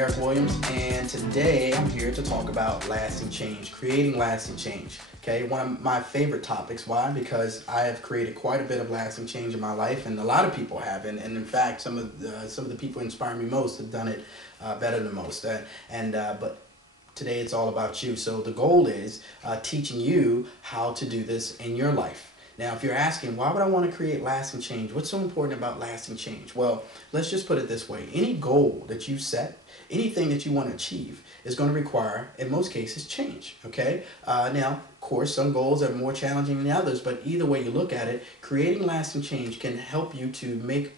Gareth Williams, and today I'm here to talk about lasting change, creating lasting change. Okay, one of my favorite topics. Why? Because I have created quite a bit of lasting change in my life, and a lot of people have, and in fact, some of the people who inspire me most have done it better than most. But today it's all about you. So the goal is teaching you how to do this in your life. Now, if you're asking, why would I want to create lasting change? What's so important about lasting change? Well, let's just put it this way. Any goal that you set, anything that you want to achieve is going to require, in most cases, change, okay? Now, of course, some goals are more challenging than others, but either way you look at it, creating lasting change can help you to make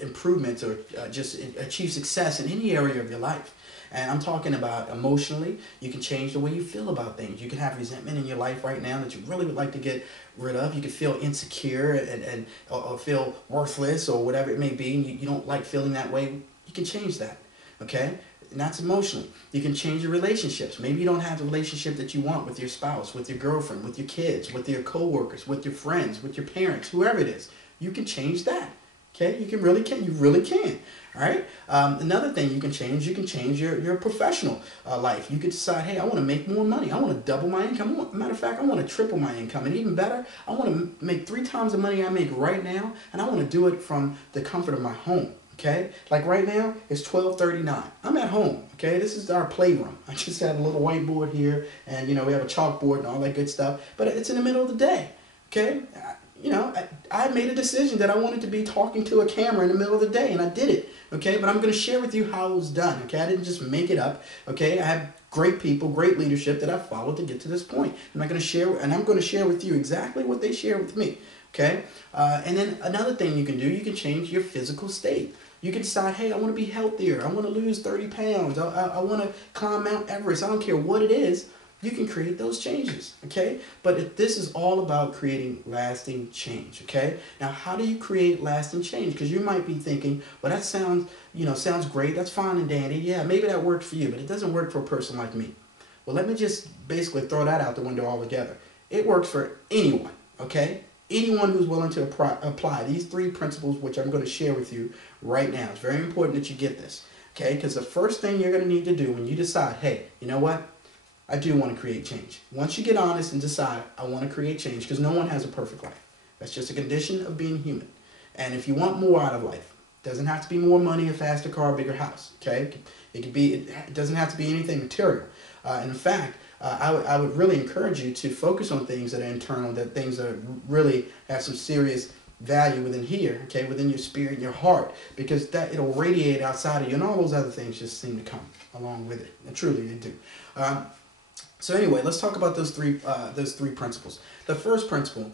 improvements or just achieve success in any area of your life. And I'm talking about emotionally. You can change the way you feel about things. You can have resentment in your life right now that you really would like to get rid of. You can feel insecure or feel worthless or whatever it may be, and you don't like feeling that way. You can change that, okay? And that's emotionally. You can change your relationships. Maybe you don't have the relationship that you want with your spouse, with your girlfriend, with your kids, with your coworkers, with your friends, with your parents, whoever it is. You can change that. Okay, you really can. All right. Another thing you can change your professional life. You could decide, hey, I want to make more money. I want to double my income. Matter of fact, I want to triple my income, and even better, I want to make 3 times the money I make right now, and I want to do it from the comfort of my home. Okay, like right now it's 12:39. I'm at home. Okay, this is our playroom. I just have a little whiteboard here, and we have a chalkboard and all that good stuff. But it's in the middle of the day. Okay. I made a decision that I wanted to be talking to a camera in the middle of the day, and I did it, okay? But I'm going to share with you how it was done, okay? I didn't just make it up, okay? I have great people, great leadership that I followed to get to this point. And I'm going to share with you exactly what they share with me, okay? And then another thing you can do, you can change your physical state. You can decide, hey, I want to be healthier. I want to lose 30 pounds. I want to climb Mount Everest. I don't care what it is. You can create those changes, okay? But this is all about creating lasting change, okay? Now, how do you create lasting change? Because you might be thinking, well, that sounds great. That's fine and dandy. Yeah, maybe that worked for you, but it doesn't work for a person like me. Well, let me just basically throw that out the window altogether. It works for anyone, okay? Anyone who's willing to apply these 3 principles, which I'm going to share with you right now. It's very important that you get this, okay? Because the first thing you're going to need to do when you decide, hey, you know what? I do want to create change. Once you get honest and decide, I want to create change, because no one has a perfect life. That's just a condition of being human. And if you want more out of life, it doesn't have to be more money, a faster car, a bigger house, okay? It doesn't have to be anything material. And in fact, I would really encourage you to focus on things that are internal, that things that really have some serious value within here, okay, within your spirit and your heart, because it'll radiate outside of you, and all those other things just seem to come along with it. And truly, they do. So anyway, let's talk about those three principles. The first principle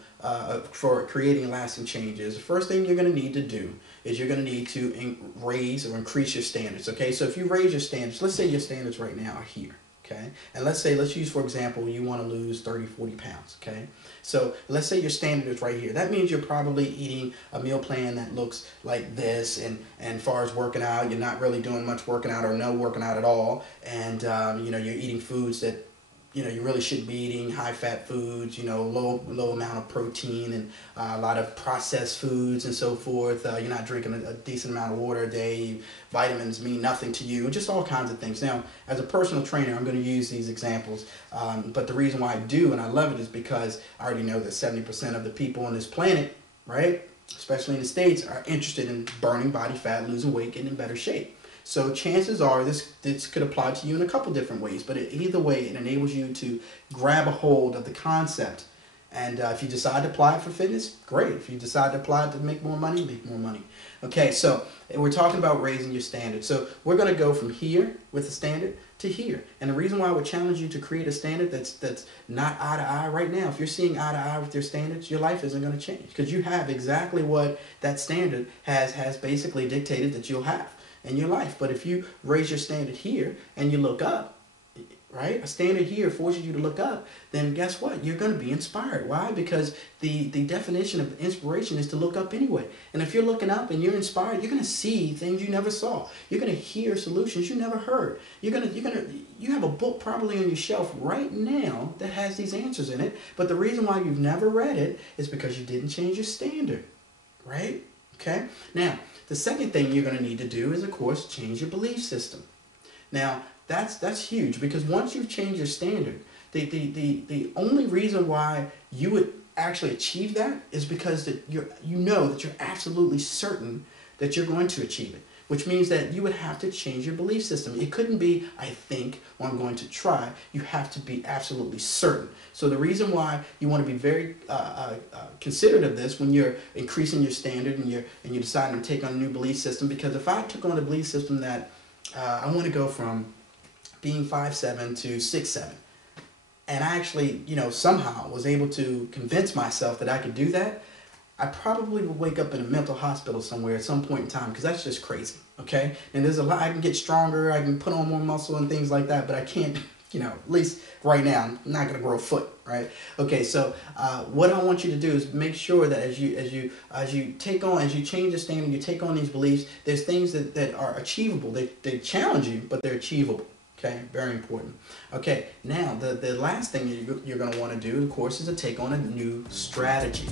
for creating lasting change is the first thing you're going to need to do is you're going to need to raise or increase your standards. Okay, so if you raise your standards, let's say your standards right now are here. Okay, and let's use, for example, you want to lose 30, 40 pounds. Okay, so let's say your standard is right here. That means you're probably eating a meal plan that looks like this, and as far as working out, you're not really doing much working out or no working out at all, and you're eating foods that you really shouldn't be eating, high-fat foods, low amount of protein, and a lot of processed foods and so forth. You're not drinking a decent amount of water a day. Vitamins mean nothing to you, just all kinds of things. Now, as a personal trainer, I'm going to use these examples, but the reason why I do and I love it is because I already know that 70% of the people on this planet, right, especially in the States, are interested in burning body fat, losing weight, getting in better shape. So chances are this could apply to you in a couple different ways, but either way, it enables you to grab a hold of the concept. And if you decide to apply it for fitness, great. If you decide to apply it to make more money, make more money. Okay, so we're talking about raising your standard. So we're going to go from here with the standard to here. And the reason why I would challenge you to create a standard that's not eye to eye right now, if you're seeing eye to eye with your standards, your life isn't going to change, because you have exactly what that standard has basically dictated that you'll have in your life. But if you raise your standard here and you look up, right, a standard here forces you to look up, then guess what? You're going to be inspired. Why? Because the definition of inspiration is to look up anyway. And if you're looking up and you're inspired, you're going to see things you never saw. You're going to hear solutions you never heard. You have a book probably on your shelf right now that has these answers in it, but the reason why you've never read it is because you didn't change your standard, right? Okay? Now, the second thing you're going to need to do is, of course, change your belief system. Now, that's huge, because once you change your standard, the only reason why you would actually achieve that is because that you know that you're absolutely certain that you're going to achieve it, which means that you would have to change your belief system. It couldn't be, I think, or I'm going to try. You have to be absolutely certain. So the reason why you want to be very considerate of this when you're increasing your standard and you're deciding to take on a new belief system, because if I took on a belief system that I want to go from being 5'7" to 6'7", and I actually, somehow was able to convince myself that I could do that, I probably would wake up in a mental hospital somewhere at some point in time, because that's just crazy, okay? And there's a lot, I can get stronger, I can put on more muscle and things like that, but I can't, at least right now, I'm not going to grow a foot, right? Okay, so what I want you to do is make sure that as you change the standard, you take on these beliefs, there's things that are achievable. They challenge you, but they're achievable. Okay, very important. Okay, now the last thing you're going to want to do, of course, is to take on a new strategy.